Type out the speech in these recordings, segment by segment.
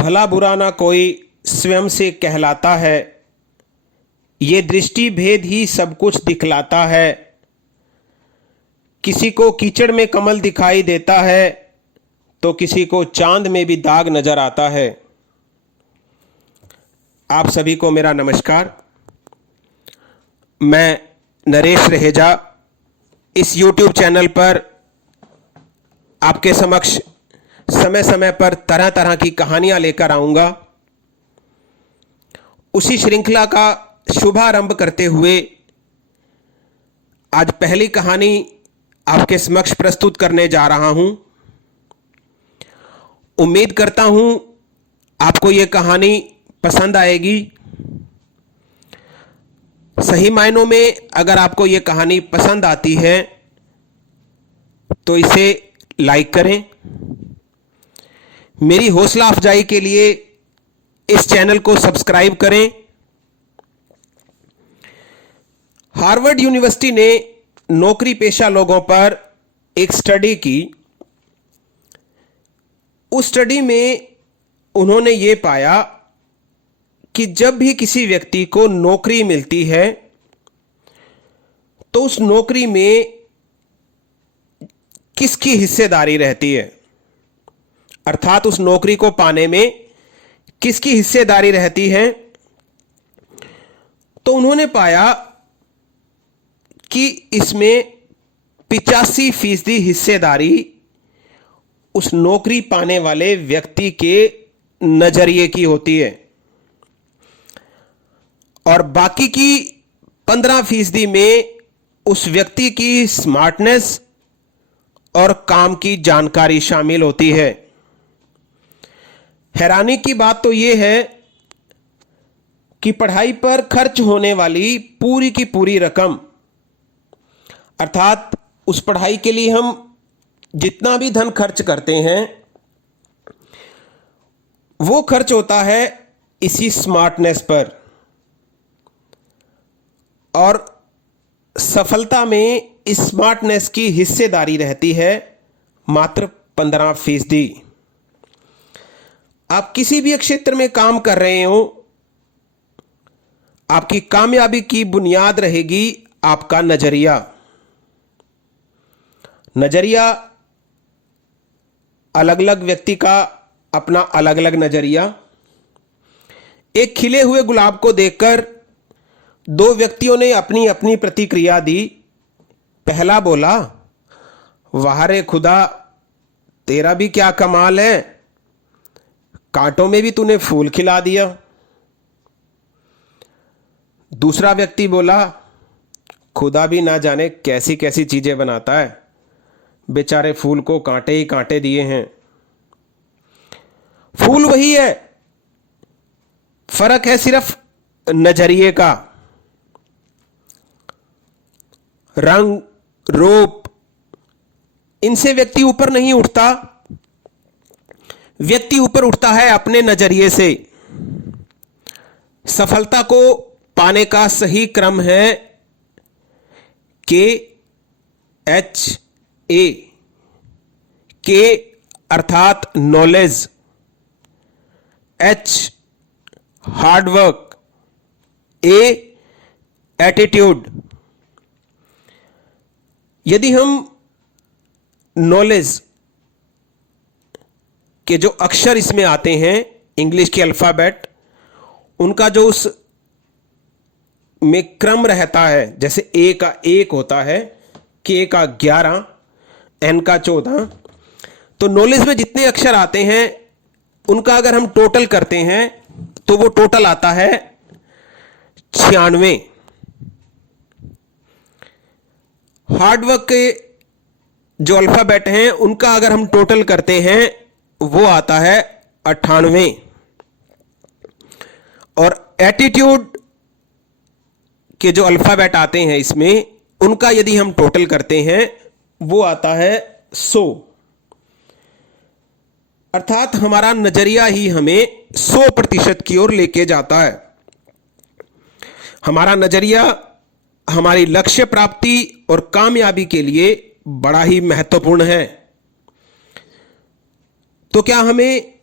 भला बुरा ना कोई स्वयं से कहलाता है, ये दृष्टि भेद ही सब कुछ दिखलाता है। किसी को कीचड़ में कमल दिखाई देता है, तो किसी को चांद में भी दाग नजर आता है। आप सभी को मेरा नमस्कार। मैं नरेश रहेजा इस YouTube चैनल पर आपके समक्ष समय समय पर तरह तरह की कहानियां लेकर आऊंगा। उसी श्रृंखला का शुभारंभ करते हुए आज पहली कहानी आपके समक्ष प्रस्तुत करने जा रहा हूं। उम्मीद करता हूं आपको यह कहानी पसंद आएगी। सही मायनों में अगर आपको यह कहानी पसंद आती है तो इसे लाइक करें। मेरी हौसला अफजाई के लिए इस चैनल को सब्सक्राइब करें। हार्वर्ड यूनिवर्सिटी ने नौकरी पेशा लोगों पर एक स्टडी की। उस स्टडी में उन्होंने ये पाया कि जब भी किसी व्यक्ति को नौकरी मिलती है तो उस नौकरी में किसकी हिस्सेदारी रहती है, अर्थात उस नौकरी को पाने में किसकी हिस्सेदारी रहती है। तो उन्होंने पाया कि इसमें 85% हिस्सेदारी उस नौकरी पाने वाले व्यक्ति के नजरिए की होती है और बाकी की 15% में उस व्यक्ति की स्मार्टनेस और काम की जानकारी शामिल होती है। हैरानी की बात तो यह है कि पढ़ाई पर खर्च होने वाली पूरी की पूरी रकम, अर्थात उस पढ़ाई के लिए हम जितना भी धन खर्च करते हैं वो खर्च होता है इसी स्मार्टनेस पर, और सफलता में इस स्मार्टनेस की हिस्सेदारी रहती है मात्र 15%। आप किसी भी क्षेत्र में काम कर रहे हो, आपकी कामयाबी की बुनियाद रहेगी आपका नजरिया। नजरिया अलग अलग व्यक्ति का अपना अलग अलग नजरिया। एक खिले हुए गुलाब को देखकर दो व्यक्तियों ने अपनी अपनी प्रतिक्रिया दी। पहला बोला, वाह रे खुदा, तेरा भी क्या कमाल है, कांटों में भी तूने फूल खिला दिया। दूसरा व्यक्ति बोला, खुदा भी ना जाने कैसी कैसी चीजें बनाता है, बेचारे फूल को कांटे ही कांटे दिए हैं। फूल वही है, फर्क है सिर्फ नजरिए का। रंग रूप इनसे व्यक्ति ऊपर नहीं उठता, व्यक्ति ऊपर उठता है अपने नजरिए से। सफलता को पाने का सही क्रम है KHA। के अर्थात knowledge, H hard work, A attitude. यदि हम नॉलेज के जो अक्षर इसमें आते हैं इंग्लिश के अल्फाबेट, उनका जो उस में क्रम रहता है, जैसे A का 1 होता है, K का 11, N का 14, तो नॉलेज में जितने अक्षर आते हैं उनका अगर हम टोटल करते हैं तो वो टोटल आता है 96। हार्डवर्क के जो अल्फाबेट हैं उनका अगर हम टोटल करते हैं वो आता है 98, और एटीट्यूड के जो अल्फाबेट आते हैं इसमें उनका यदि हम टोटल करते हैं वो आता है 100। अर्थात हमारा नजरिया ही हमें 100% की ओर लेके जाता है। हमारा नजरिया हमारी लक्ष्य प्राप्ति और कामयाबी के लिए बड़ा ही महत्वपूर्ण है। तो क्या हमें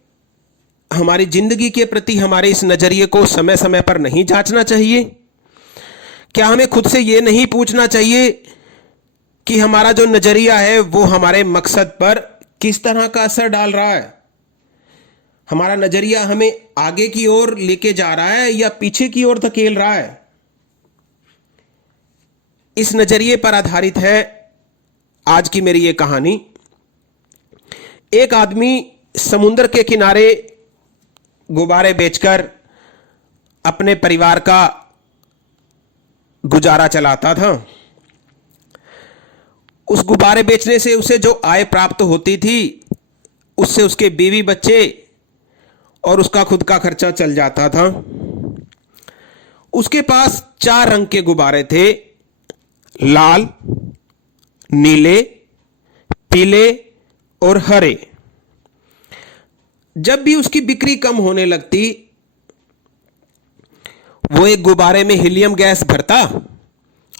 हमारी जिंदगी के प्रति हमारे इस नजरिए को समय समय पर नहीं जांचना चाहिए? क्या हमें खुद से ये नहीं पूछना चाहिए कि हमारा जो नजरिया है वो हमारे मकसद पर किस तरह का असर डाल रहा है? हमारा नजरिया हमें आगे की ओर लेके जा रहा है या पीछे की ओर धकेल रहा है? इस नजरिए पर आधारित है आज की मेरी ये कहानी। एक आदमी समुद्र के किनारे गुब्बारे बेचकर अपने परिवार का गुजारा चलाता था। उस गुब्बारे बेचने से उसे जो आय प्राप्त होती थी उससे उसके बीवी बच्चे और उसका खुद का खर्चा चल जाता था। उसके पास 4 रंग के गुब्बारे थे, लाल, नीले, पीले और हरे। जब भी उसकी बिक्री कम होने लगती, वो एक गुब्बारे में हीलियम गैस भरता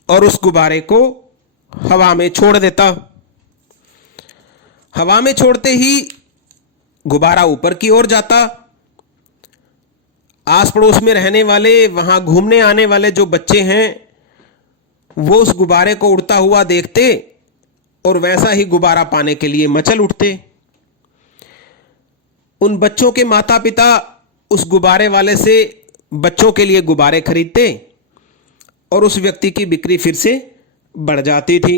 और उस गुब्बारे को हवा में छोड़ देता। हवा में छोड़ते ही गुब्बारा ऊपर की ओर जाता। आस पड़ोस में रहने वाले, वहां घूमने आने वाले जो बच्चे हैं वो उस गुब्बारे को उड़ता हुआ देखते और वैसा ही गुब्बारा पाने के लिए मचल उठते। उन बच्चों के माता पिता उस गुब्बारे वाले से बच्चों के लिए गुब्बारे खरीदते और उस व्यक्ति की बिक्री फिर से बढ़ जाती थी।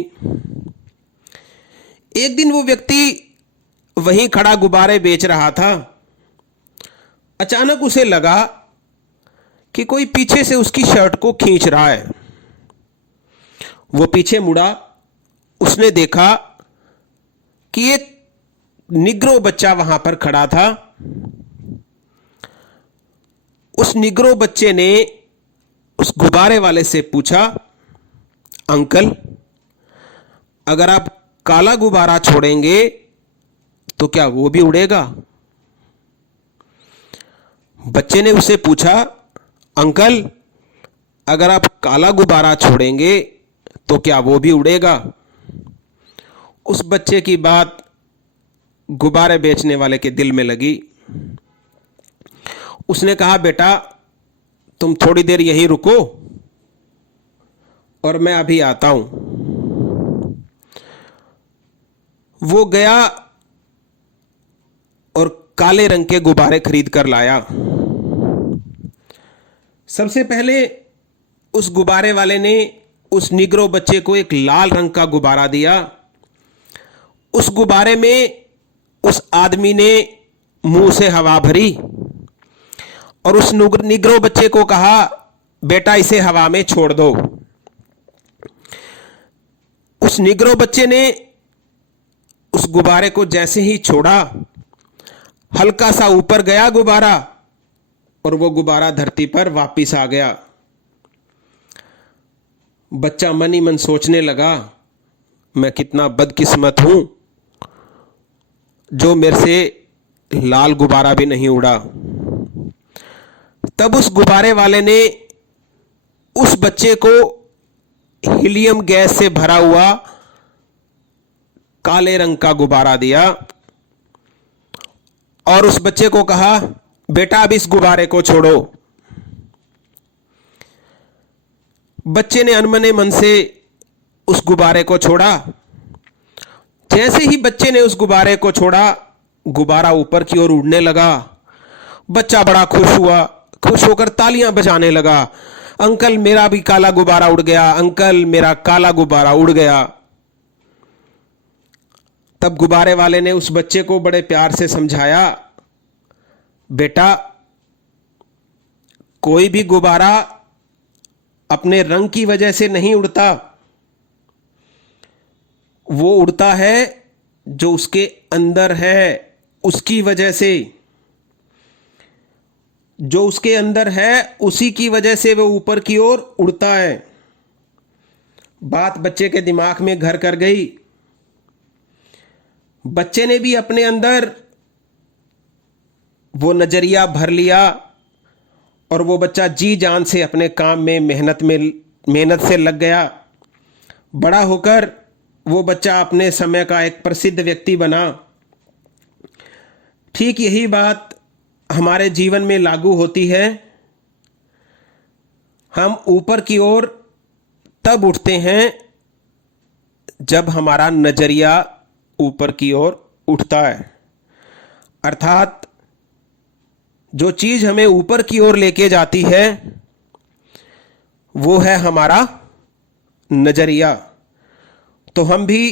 एक दिन वो व्यक्ति वहीं खड़ा गुब्बारे बेच रहा था। अचानक उसे लगा कि कोई पीछे से उसकी शर्ट को खींच रहा है। वो पीछे मुड़ा। उसने देखा कि एक निग्रो बच्चा वहां पर खड़ा था। उस निग्रो बच्चे ने उस गुब्बारे वाले से पूछा, अंकल, अगर आप काला गुब्बारा छोड़ेंगे तो क्या वो भी उड़ेगा? बच्चे ने उसे पूछा, अंकल, अगर आप काला गुब्बारा छोड़ेंगे तो क्या वो भी उड़ेगा? उस बच्चे की बात गुब्बारे बेचने वाले के दिल में लगी। उसने कहा, बेटा, तुम थोड़ी देर यहीं रुको और मैं अभी आता हूं। वो गया और काले रंग के गुब्बारे खरीद कर लाया। सबसे पहले उस गुब्बारे वाले ने उस निग्रो बच्चे को एक लाल रंग का गुब्बारा दिया। उस गुब्बारे में उस आदमी ने मुंह से हवा भरी और उस निग्रो बच्चे को कहा, बेटा, इसे हवा में छोड़ दो। उस निग्रो बच्चे ने उस गुब्बारे को जैसे ही छोड़ा, हल्का सा ऊपर गया गुब्बारा और वो गुब्बारा धरती पर वापस आ गया। बच्चा मन ही मन सोचने लगा, मैं कितना बदकिस्मत हूं जो मेरे से लाल गुब्बारा भी नहीं उड़ा। तब उस गुब्बारे वाले ने उस बच्चे को हीलियम गैस से भरा हुआ काले रंग का गुब्बारा दिया और उस बच्चे को कहा, बेटा, अब इस गुब्बारे को छोड़ो। बच्चे ने अनमने मन से उस गुब्बारे को छोड़ा। जैसे ही बच्चे ने उस गुब्बारे को छोड़ा, गुब्बारा ऊपर की ओर उड़ने लगा। बच्चा बड़ा खुश हुआ, खुश होकर तालियां बजाने लगा, अंकल, मेरा भी काला गुब्बारा उड़ गया, अंकल, मेरा काला गुब्बारा उड़ गया। तब गुब्बारे वाले ने उस बच्चे को बड़े प्यार से समझाया, बेटा, कोई भी गुब्बारा अपने रंग की वजह से नहीं उड़ता। वो उड़ता है जो उसके अंदर है, उसकी वजह से। जो उसके अंदर है उसी की वजह से वो ऊपर की ओर उड़ता है। बात बच्चे के दिमाग में घर कर गई। बच्चे ने भी अपने अंदर वो नजरिया भर लिया और वो बच्चा जी जान से अपने काम में मेहनत से लग गया। बड़ा होकर वो बच्चा अपने समय का एक प्रसिद्ध व्यक्ति बना। ठीक यही बात हमारे जीवन में लागू होती है। हम ऊपर की ओर तब उठते हैं जब हमारा नजरिया ऊपर की ओर उठता है, अर्थात जो चीज हमें ऊपर की ओर लेके जाती है वो है हमारा नजरिया। तो हम भी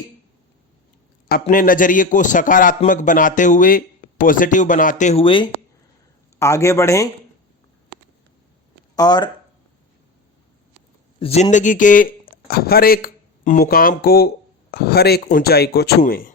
अपने नजरिए को सकारात्मक बनाते हुए, पॉजिटिव बनाते हुए आगे बढ़ें और जिंदगी के हर एक मुकाम को, हर एक ऊंचाई को छुएं।